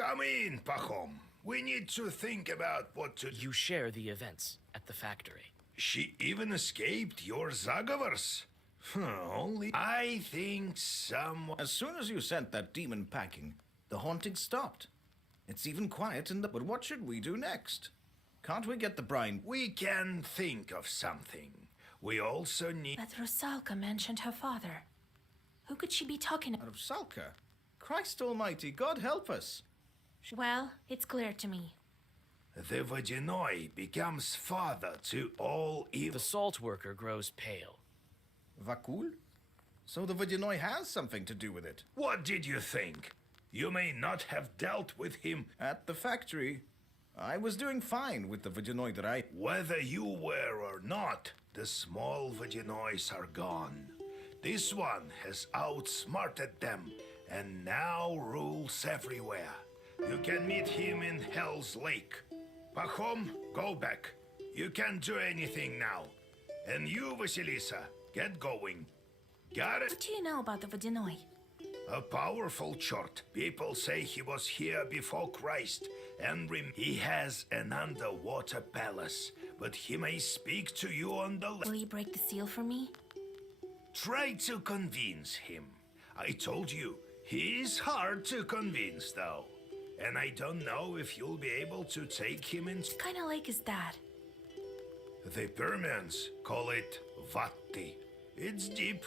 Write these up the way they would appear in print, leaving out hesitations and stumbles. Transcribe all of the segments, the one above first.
Come in, Pachom. We need to think about what to do. You share the events at the factory. She even escaped your Zagavers. Only I think someone... As soon as you sent that demon packing, the haunting stopped. It's even quiet in the... But what should we do next? Can't we get the brine? We can think of something. We also need... But Rusalka mentioned her father. Who could she be talking Out of Salka? Christ almighty, God help us. Well, it's clear to me. The Vodyanoi becomes father to all evil... The salt worker grows pale. Vakul? So the Vodyanoi has something to do with it. What did you think? You may not have dealt with him. At the factory, I was doing fine with the Vodyanoi that I... Whether you were or not, the small Vodyanois are gone. This one has outsmarted them and now rules everywhere. You can meet him in Hell's Lake. Pachom, go back. You can't do anything now. And you, Vasilisa, get going. Got it? What do you know about the Vodyanoi? A powerful chort. People say he was here before Christ. And he has an underwater palace. But he may speak to you on the... Will you break the seal for me? Try to convince him. I told you, he's hard to convince, though. And I don't know if you'll be able to take him in... What kind of lake is that? The Permians call it Vatti. It's deep.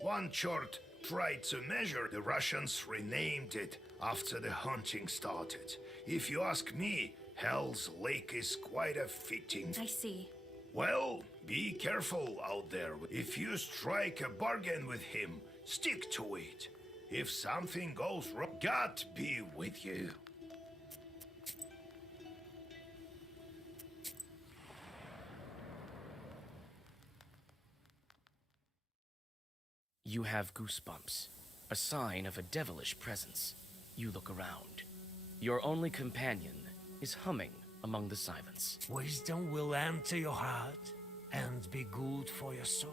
One chort tried to measure. The Russians renamed it after the hunting started. If you ask me, Hell's Lake is quite a fitting... I see. Well, be careful out there. If you strike a bargain with him, stick to it. If something goes wrong, God be with you. You have goosebumps, a sign of a devilish presence. You look around. Your only companion is humming among the silence. Wisdom will enter your heart and be good for your soul.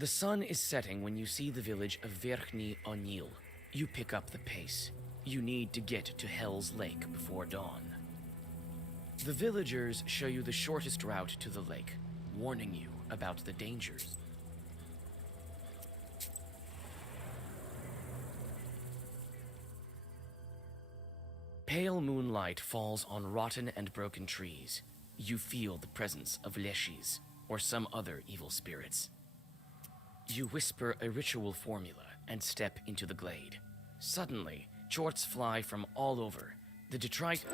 The sun is setting when you see the village of Verkhny Onil. You pick up the pace. You need to get to Hell's Lake before dawn. The villagers show you the shortest route to the lake, warning you about the dangers. Pale moonlight falls on rotten and broken trees. You feel the presence of leshis, or some other evil spirits. You whisper a ritual formula and step into the glade. Suddenly, chorts fly from all over. The detrite...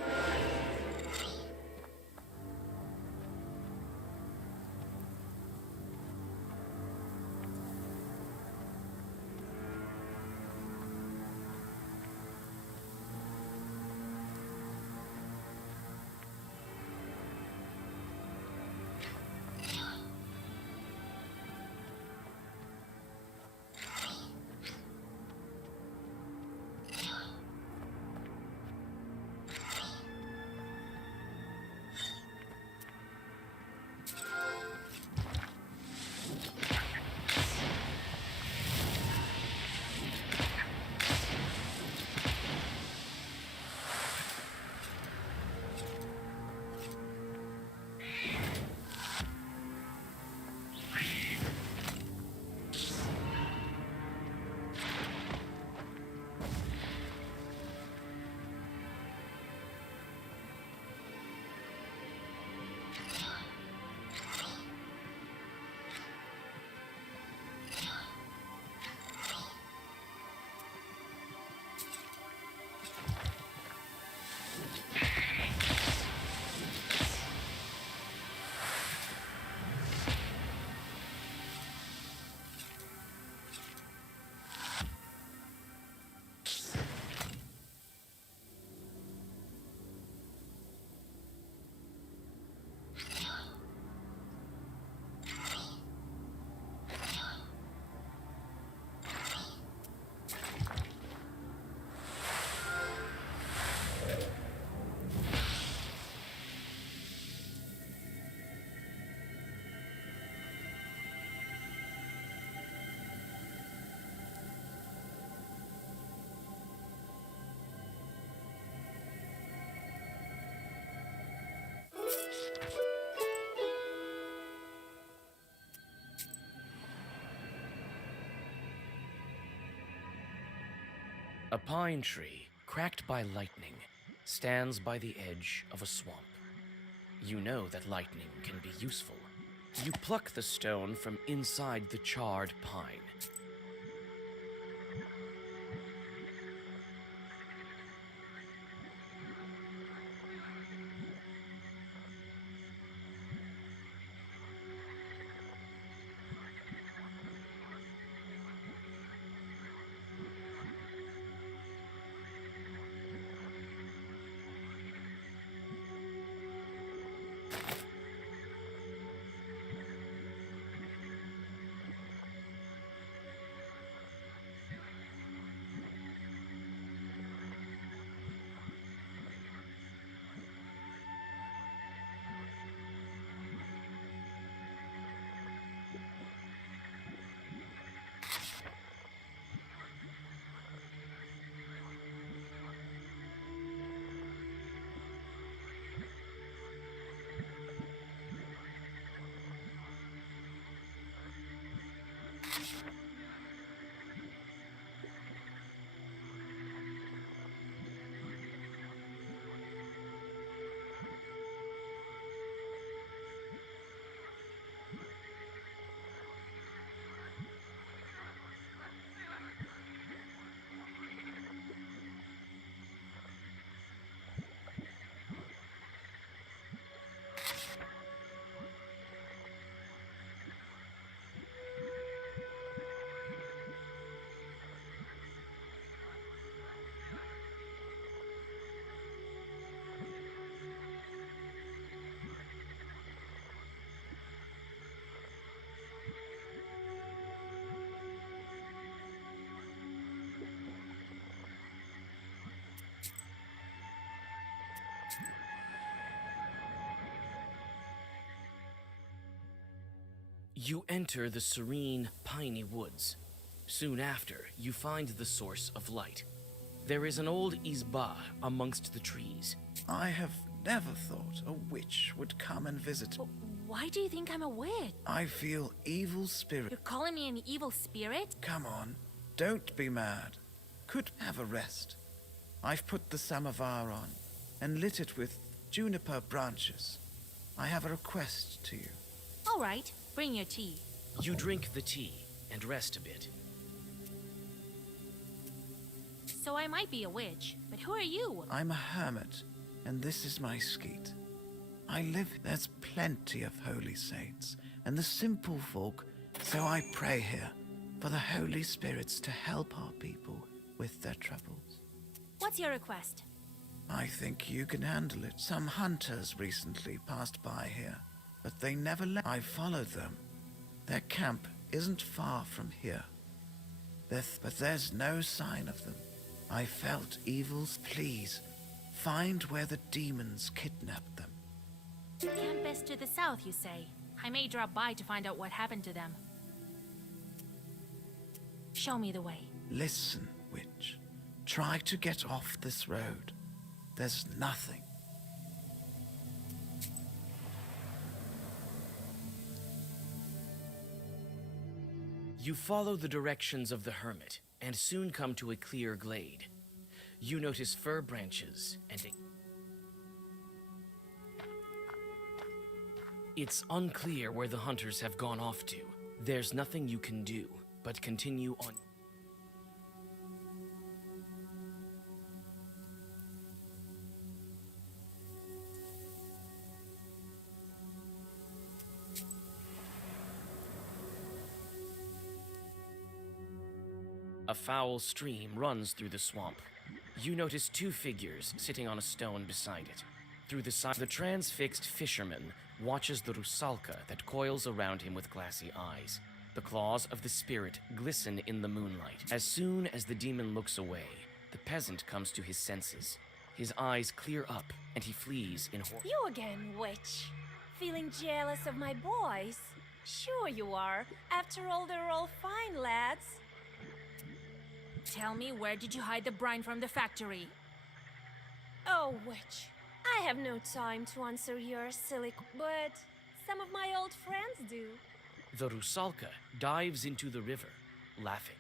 A pine tree, cracked by lightning, stands by the edge of a swamp. You know that lightning can be useful. You pluck the stone from inside the charred pine. You enter the serene, piney woods. Soon after, you find the source of light. There is an old izba amongst the trees. I have never thought a witch would come and visit. Why do you think I'm a witch? I feel evil spirit. You're calling me an evil spirit? Come on, don't be mad. Could have a rest. I've put the samovar on and lit it with juniper branches. I have a request to you. All right, bring your tea. You drink the tea and rest a bit. So I might be a witch, but who are you? I'm a hermit, and this is my skeet. I live, there's plenty of holy saints, and the simple folk, so I pray here for the holy spirits to help our people with their troubles. What's your request? I think you can handle it. Some hunters recently passed by here, but they never left. I followed them. Their camp isn't far from here. But there's no sign of them. I felt evils. Please, find where the demons kidnapped them. The camp is to the south, you say. I may drop by to find out what happened to them. Show me the way. Listen, witch. Try to get off this road. There's nothing. You follow the directions of the hermit and soon come to a clear glade. You notice fir branches and It's unclear where the hunters have gone off to. There's nothing you can do but continue on. A foul stream runs through the swamp. You notice two figures sitting on a stone beside it. Through the side, the transfixed fisherman watches the rusalka that coils around him with glassy eyes. The claws of the spirit glisten in the moonlight. As soon as the demon looks away, the peasant comes to his senses. His eyes clear up, and he flees in horror. You again, witch. Feeling jealous of my boys? Sure you are. After all, they're all fine lads. Tell me, where did you hide the brine from the factory? Oh, witch. I have no time to answer your but some of my old friends do. The rusalka dives into the river, laughing.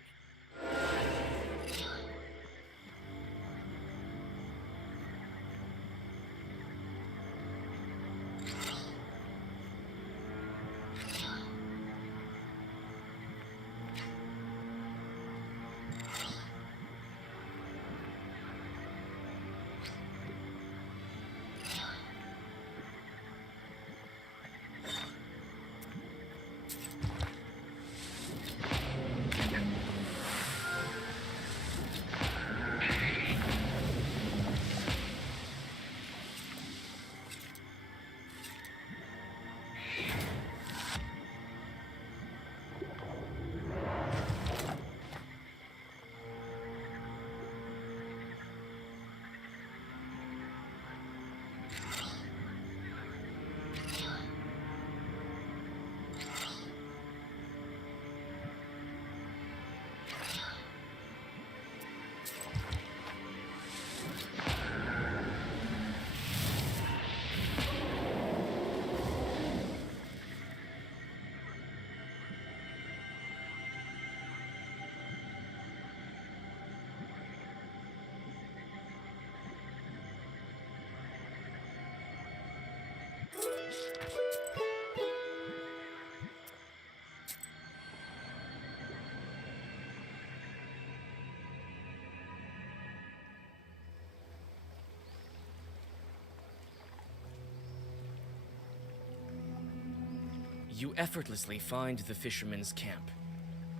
You effortlessly find the fishermen's camp.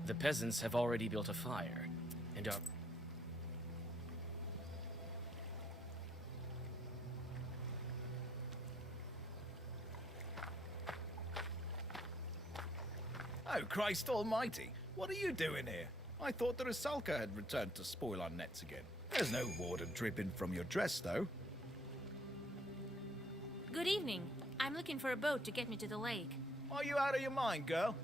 The peasants have already built a fire and are... Oh, Christ almighty! What are you doing here? I thought the Rusalka had returned to spoil our nets again. There's no water dripping from your dress, though. Good evening. I'm looking for a boat to get me to the lake. Are you out of your mind, girl?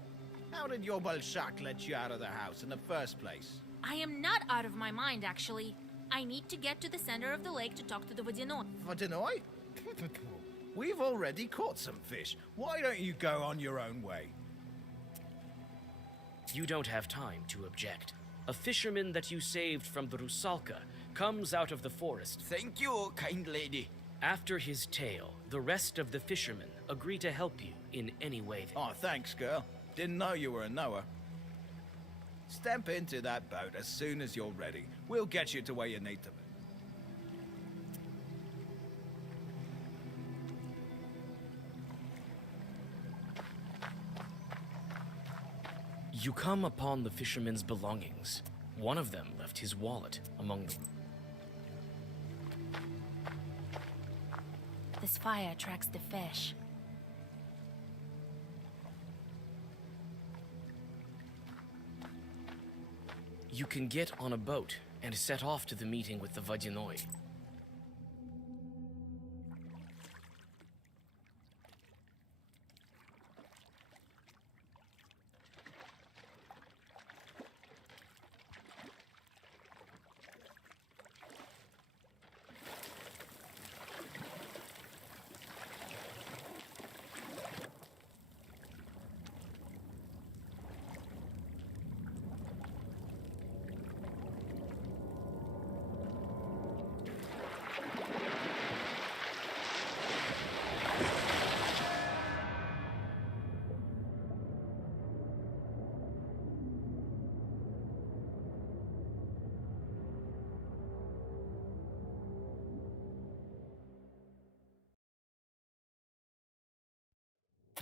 How did your Balshak let you out of the house in the first place? I am not out of my mind, actually. I need to get to the center of the lake to talk to the Vodyanoi. Vodyanoi? We've already caught some fish. Why don't you go on your own way? You don't have time to object. A fisherman that you saved from the Rusalka comes out of the forest. Thank you, kind lady. After his tale, the rest of the fishermen agree to help you in any way. Oh, thanks, girl. Didn't know you were a knower. Step into that boat as soon as you're ready. We'll get you to where you need to be. You come upon the fishermen's belongings. One of them left his wallet among them. This fire attracts the fish. You can get on a boat and set off to the meeting with the Vodyanoi.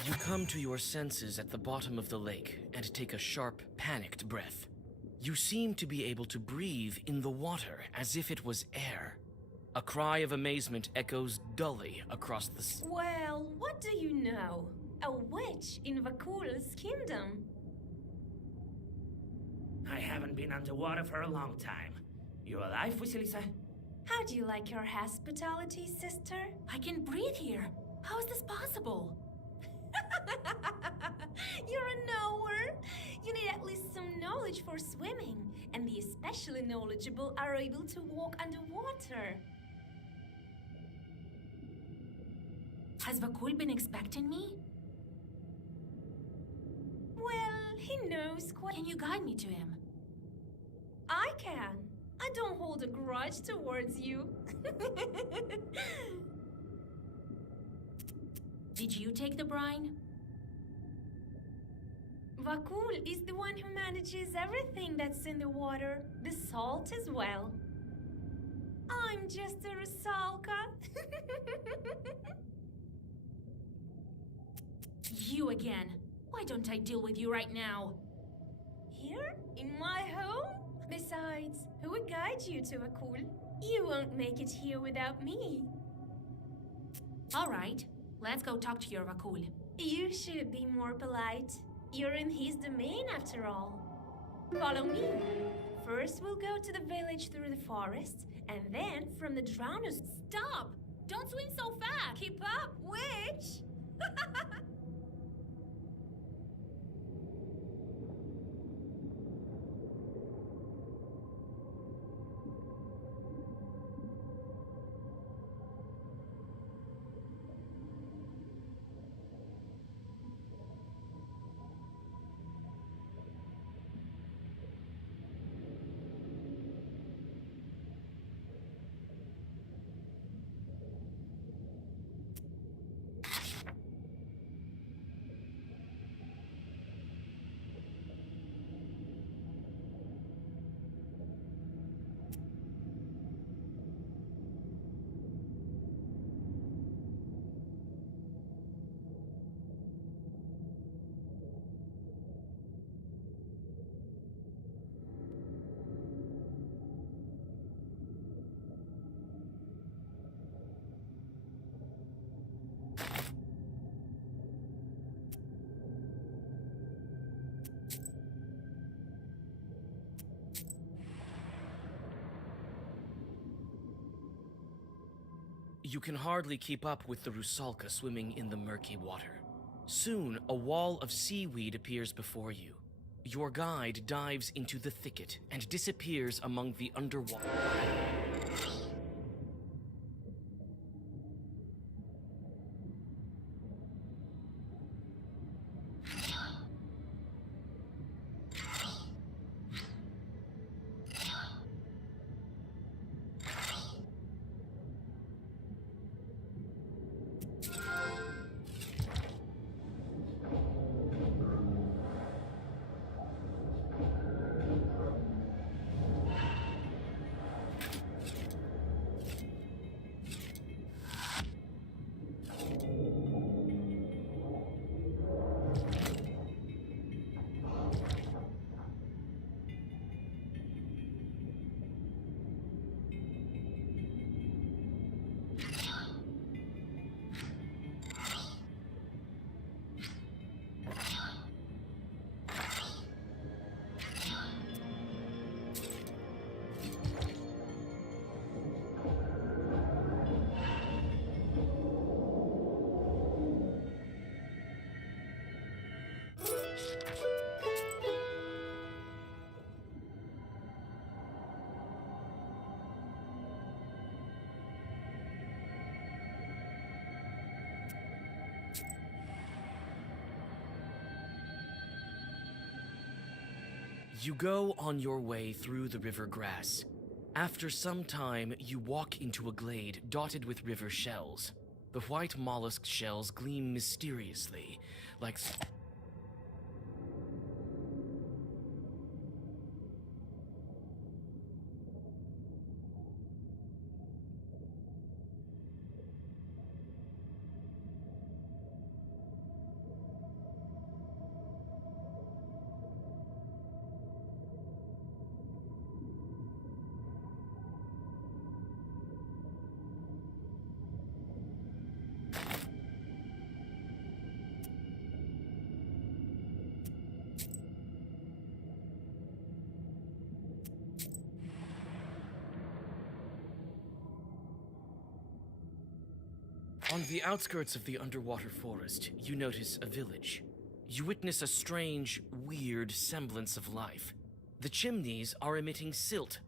You come to your senses at the bottom of the lake and take a sharp, panicked breath. You seem to be able to breathe in the water as if it was air. A cry of amazement echoes dully across the Well, what do you know? A witch in Vakul's kingdom. I haven't been underwater for a long time. You alive, Vasilisa? How do you like your hospitality, sister? I can breathe here. How is this possible? You're a knower. You need at least some knowledge for swimming, and the especially knowledgeable are able to walk underwater. Has Vakul been expecting me? Well, he knows quite. Can you guide me to him? I can. I don't hold a grudge towards you. Did you take the brine? Vakul is the one who manages everything that's in the water, the salt as well. I'm just a Rusalka. You again. Why don't I deal with you right now? Here? In my home? Besides, who would guide you to Vakul? You won't make it here without me. All right, let's go talk to your Vakul. You should be more polite. You're in his domain after all. Follow me. First, we'll go to the village through the forest, and then from the drowners. Stop! Don't swim so fast! Keep up, witch! You can hardly keep up with the Rusalka swimming in the murky water. Soon, a wall of seaweed appears before you. Your guide dives into the thicket and disappears among the underwater. You go on your way through the river grass. After some time, you walk into a glade dotted with river shells. The white mollusk shells gleam mysteriously, like... On the outskirts of the underwater forest, you notice a village. You witness a strange, weird semblance of life. The chimneys are emitting silt,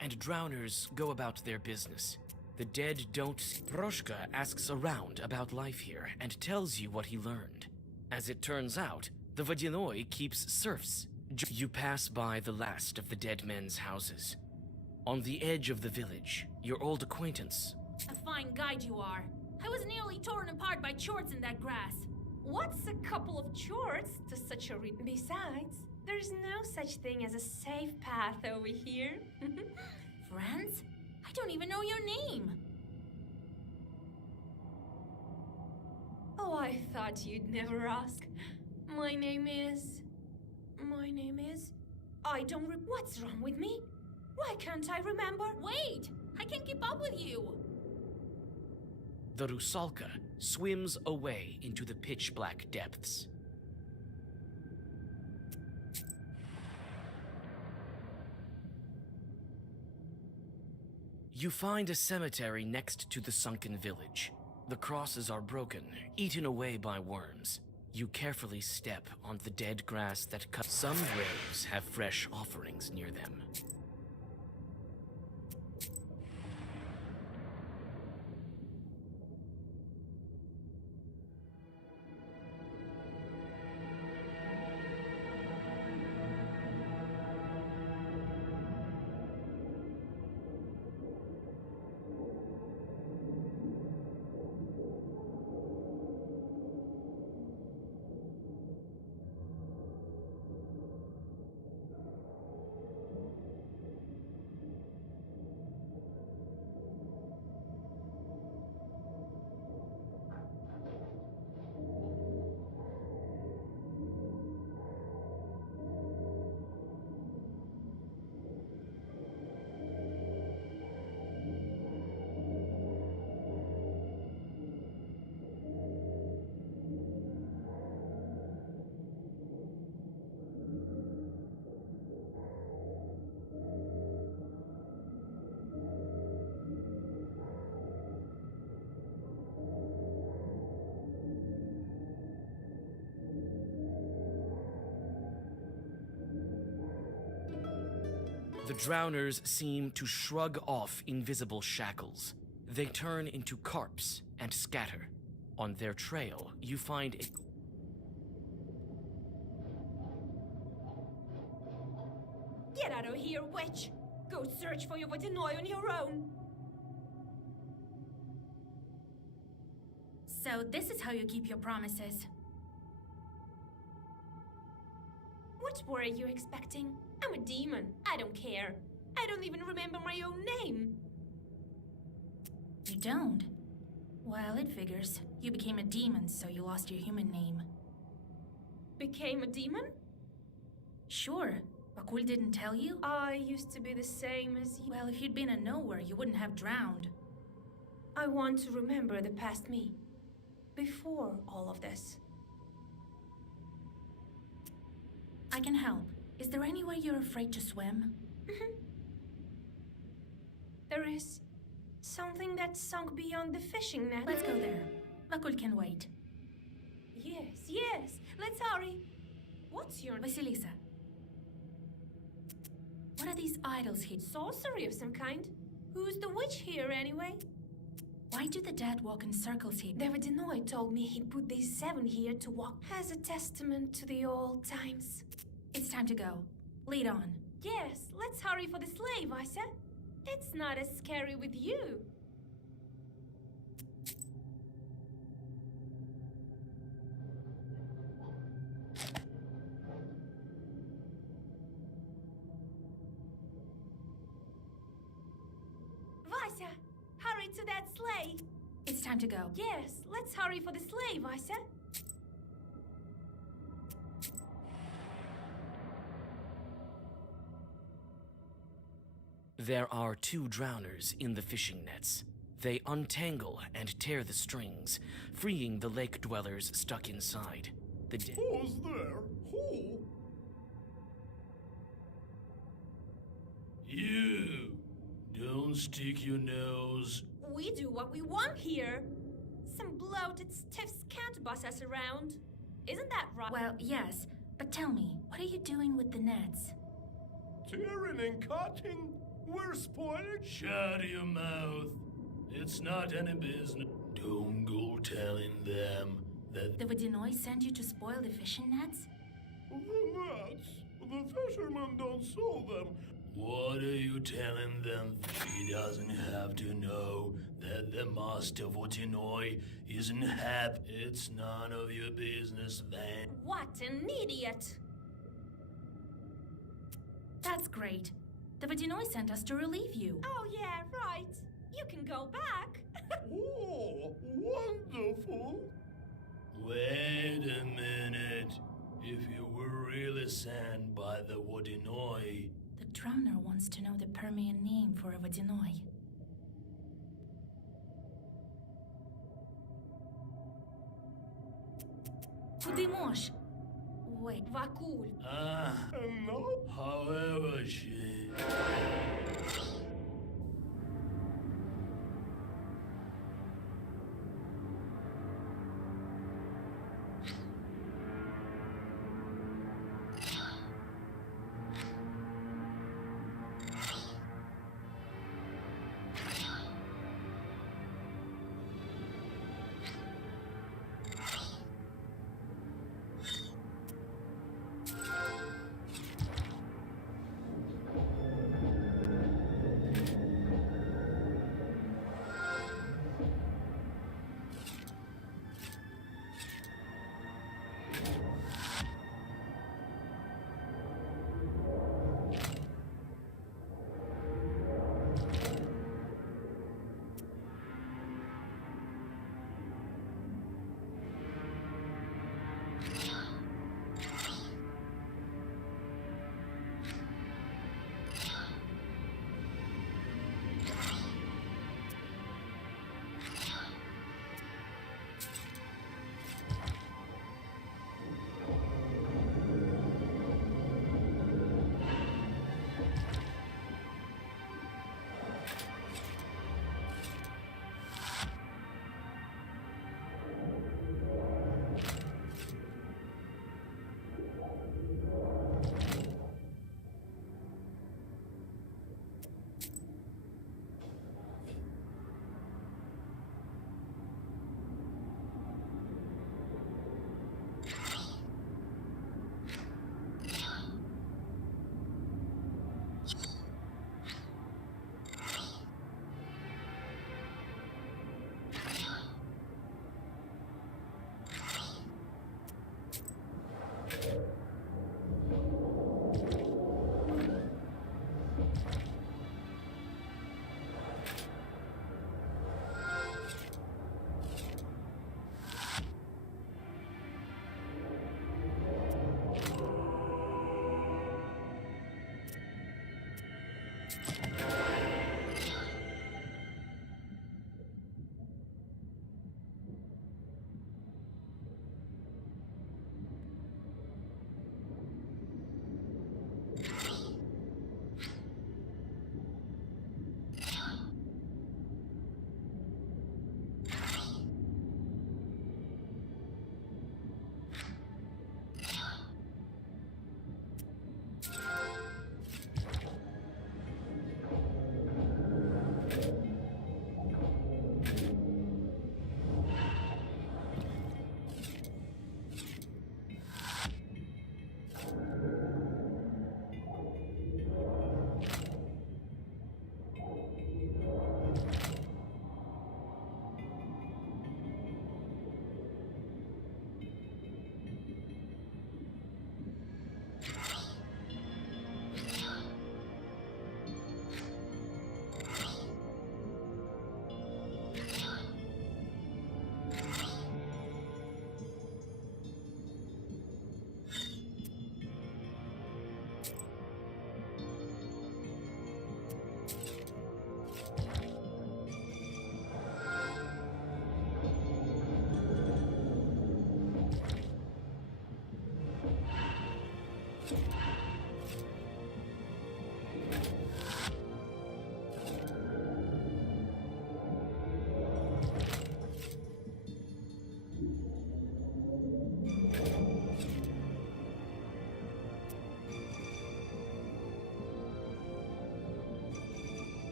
and drowners go about their business. The dead don't... Proshka asks around about life here and tells you what he learned. As it turns out, the Vodyanoi keeps serfs. You pass by the last of the dead men's houses. On the edge of the village, your old acquaintance... A fine guide you are. I was nearly torn apart by chorts in that grass. What's a couple of chorts to such a Besides, there's no such thing as a safe path over here. Friends? I don't even know your name. Oh, I thought you'd never ask. My name is... What's wrong with me? Why can't I remember? Wait! I can't keep up with you! The Rusalka swims away into the pitch-black depths. You find a cemetery next to the sunken village. The crosses are broken, eaten away by worms. You carefully step on the dead grass that cut. Some graves have fresh offerings near them. The drowners seem to shrug off invisible shackles. They turn into carps and scatter. On their trail, you find a... Get out of here, witch! Go search for your Vodinoi on your own! So this is how you keep your promises. What were you expecting? I'm a demon. I don't care. I don't even remember my own name. You don't? Well, it figures. You became a demon, so you lost your human name. Became a demon? Sure. Bakul didn't tell you? I used to be the same as you. Well, if you'd been a nowhere, you wouldn't have drowned. I want to remember the past me. Before all of this. I can help. Is there anywhere you're afraid to swim? There is something that sunk beyond the fishing net. Let's go there. Bakul can wait. Yes, let's hurry. What's your Vasilisa. What are these idols here? sorcery of some kind? Who's the witch here anyway? Why do the dead walk in circles here? The Vodinoi told me he put these 7 here to walk as a testament to the old times. It's time to go. Lead on. Yes, let's hurry for the slave, I said. It's not as scary with you. Vasia, hurry to that sleigh. It's time to go. Yes, let's hurry for the sleigh, Vasia. There are 2 drowners in the fishing nets. They untangle and tear the strings, freeing the lake dwellers stuck inside. Who's there? Who? You! Don't stick your nose. We do what we want here. Some bloated stiffs can't boss us around. Isn't that right? Well, yes, but tell me, what are you doing with the nets? Tearing and cutting? We're spoiled. Shut your mouth. It's not any business. Don't go telling them that The Vodinoi sent you to spoil the fishing nets? the nuts. The fishermen don't sell them. What are you telling them? She doesn't have to know that the master Vodinoi isn't happy. It's none of your business then. What an idiot! That's great. The Vodinoi sent us to relieve you. Oh yeah, right. You can go back. Oh, wonderful. Wait a minute. If you were really sent by the Vodinoi, The drowner wants to know the Permian name for a Vodinoi. Kudimosh. Wait, Vakul. no. However, she.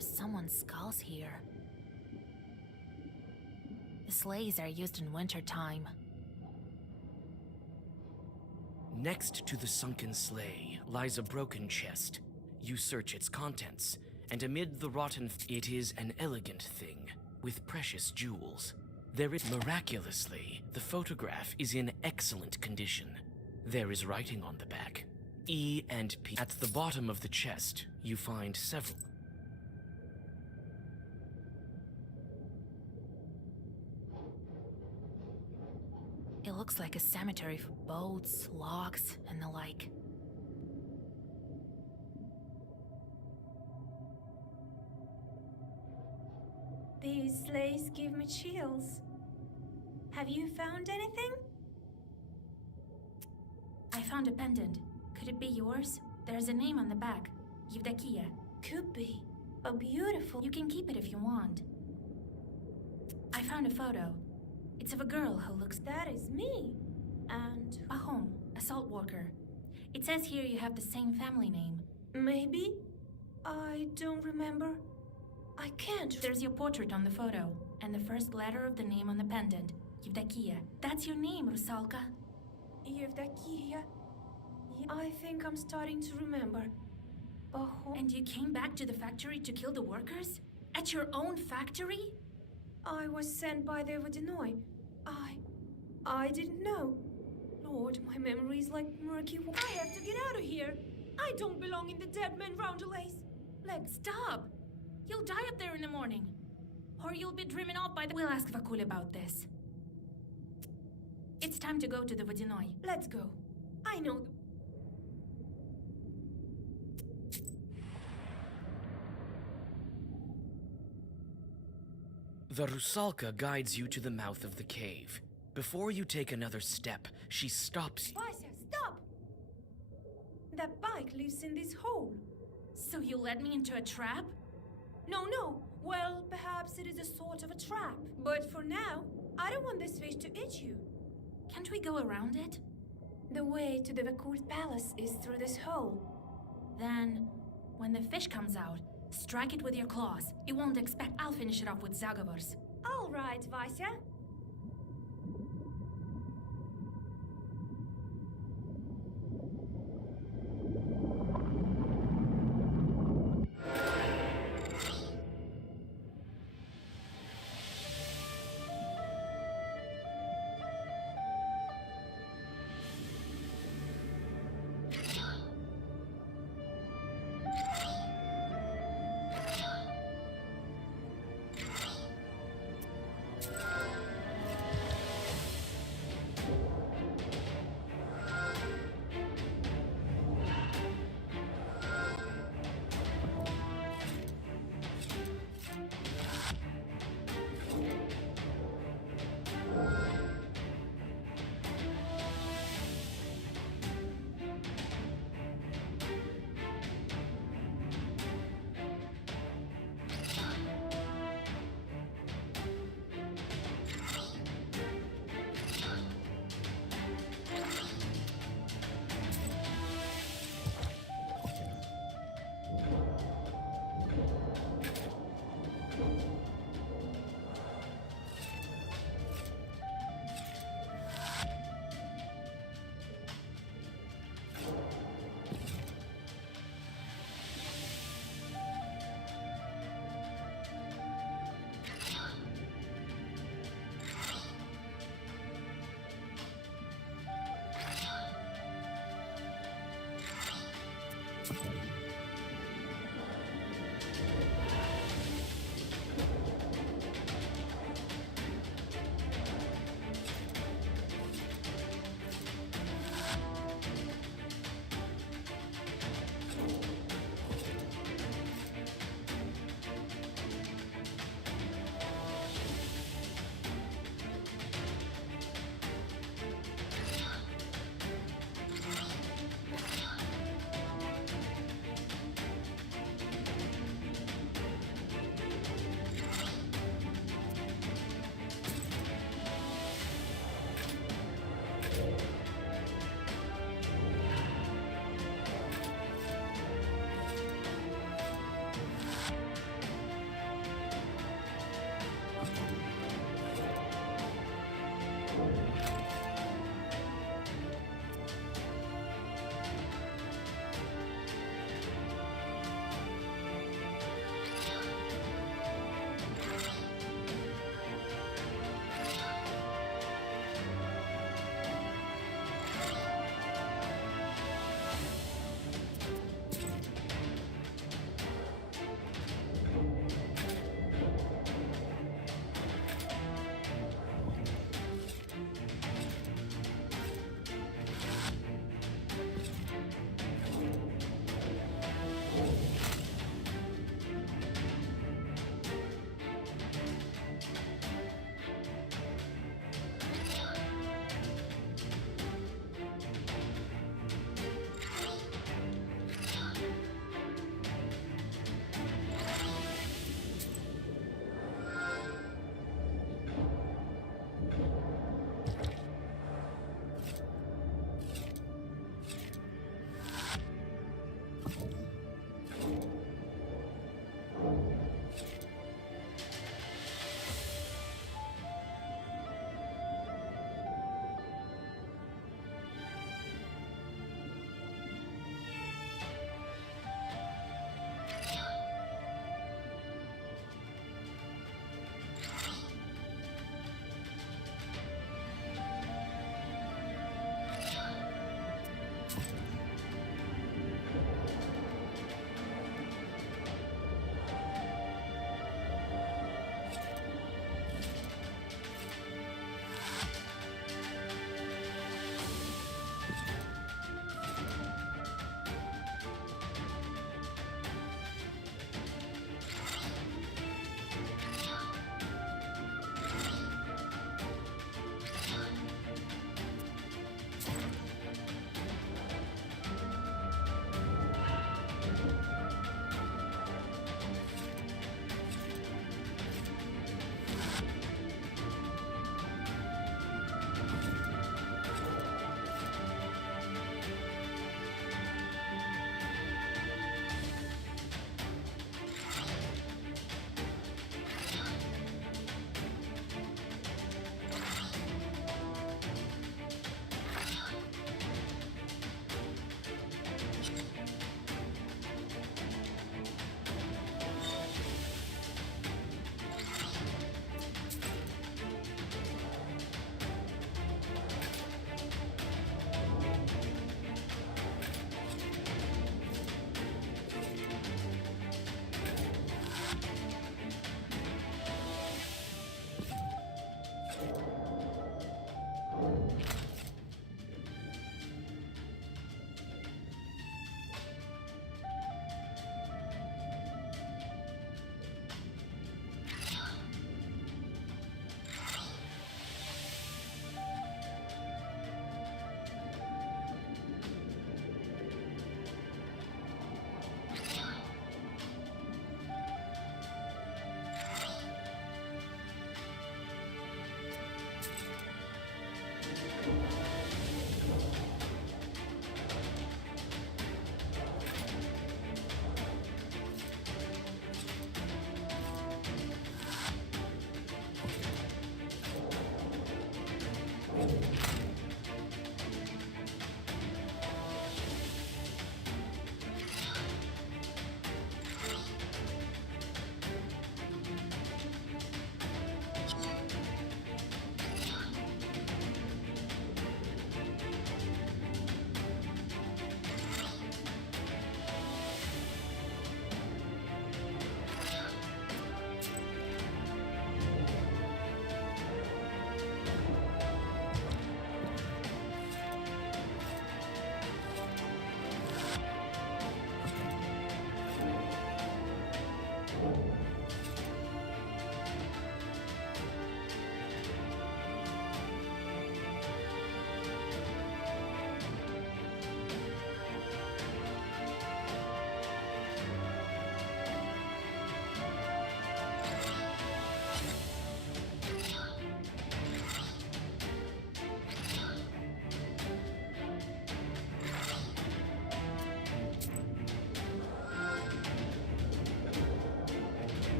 There's someone's skulls here. The sleighs are used in winter time. Next to the sunken sleigh lies a broken chest. You search its contents, and amid the rotten, it is an elegant thing with precious jewels. Miraculously, the photograph is in excellent condition. There is writing on the back. E and P. At the bottom of the chest, you find several. It looks like a cemetery for boats, logs, and the like. These sleighs give me chills. Have you found anything? I found a pendant. Could it be yours? There's a name on the back. Yevdakia. Could be. But beautiful. You can keep it if you want. I found a photo. It's of a girl who looks That is me. And Pahom, a salt worker. It says here you have the same family name. maybe? I don't remember. I can't. There's your portrait on the photo, and the first letter of the name on the pendant. Yevdakia. That's your name, Rusalka. Yevdakia. I think I'm starting to remember. And you came back to the factory to kill the workers? At your own factory? I was sent by the Vodinoy. I didn't know. Lord, my memory is like murky. I have to get out of here. I don't belong in the dead man roundelays. Stop! You'll die up there in the morning. Or you'll be driven off by the... We'll ask Vakul about this. It's time to go to the Vodinoy. Let's go. I know. The Rusalka guides you to the mouth of the cave. Before you take another step, she stops you. Vasya, stop! That bike lives in this hole. So you led me into a trap? No. Well, perhaps it is a sort of a trap. But for now, I don't want this fish to eat you. Can't we go around it? The way to the Vakul palace is through this hole. Then, when the fish comes out, strike it with your claws. It won't expect I'll finish it off with Zagavars. All right, Vasya.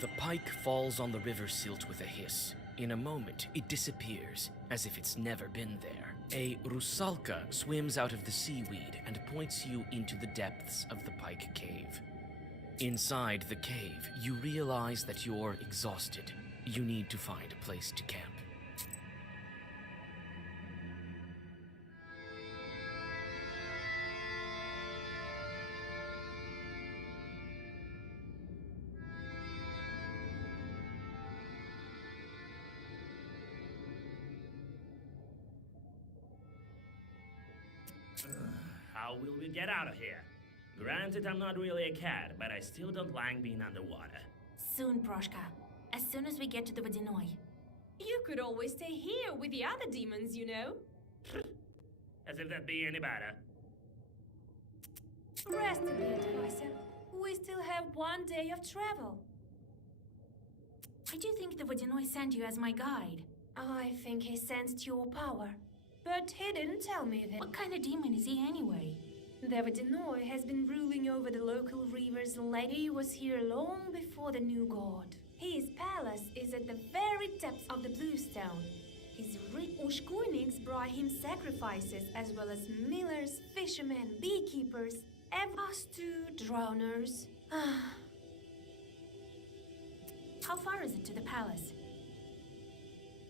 The pike falls on the river silt with a hiss. In a moment, it disappears, as if it's never been there. A rusalka swims out of the seaweed and points you into the depths of the pike cave. Inside the cave, you realize that you're exhausted. You need to find a place to camp. How will we get out of here? Granted, I'm not really a cat, but I still don't like being underwater. Soon, Proshka. As soon as we get to the Vodyanoi. You could always stay here with the other demons, you know. As if that'd be any better. Rest a bit, Vася. We still have 1 day of travel. I do think the Vodyanoi sent you as my guide. I think he sensed your power. But he didn't tell me that. What kind of demon is he anyway? The Vodyanoi has been ruling over the local rivers and lakes. He was here long before the new god. His palace is at the very depths of the Bluestone. His rich Ushkuiniks brought him sacrifices as well as millers, fishermen, beekeepers, and us two drowners. How far is it to the palace?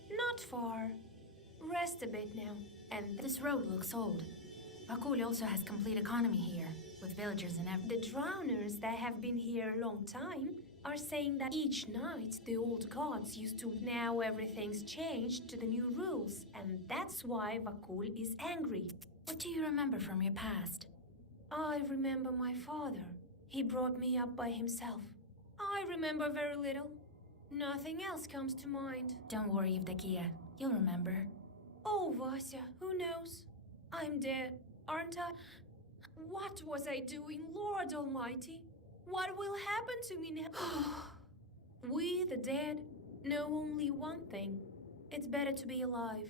Not far. Rest a bit now. And This road looks old. Vakul also has complete economy here, with villagers and the drowners that have been here a long time are saying that each night the old gods used to. Now everything's changed to the new rules, and that's why Vakul is angry. What do you remember from your past? I remember my father. He brought me up by himself. I remember very little. Nothing else comes to mind. Don't worry, Evdokia. You'll remember. Oh, Vasya, who knows? I'm dead, aren't I? What was I doing, Lord Almighty? What will happen to me now? We, the dead, know only one thing. It's better to be alive.